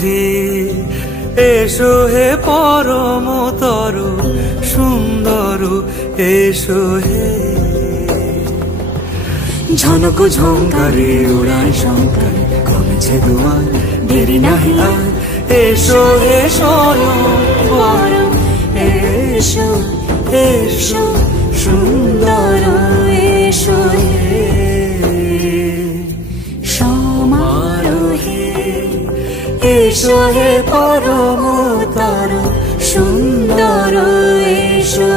হে, এসো হে পরমতর সুন্দর, এসো হে। ঝনক ঝঙ্কারে উড়ায় শঙ্কর, কমেছে দুয়ার, দেরি নাহি আর, এসো হে স্বয়ং পরম, এসো এসো সুন্দর, এসো হে সমারোহে। এসো হে পরমতর সুন্দর, এসো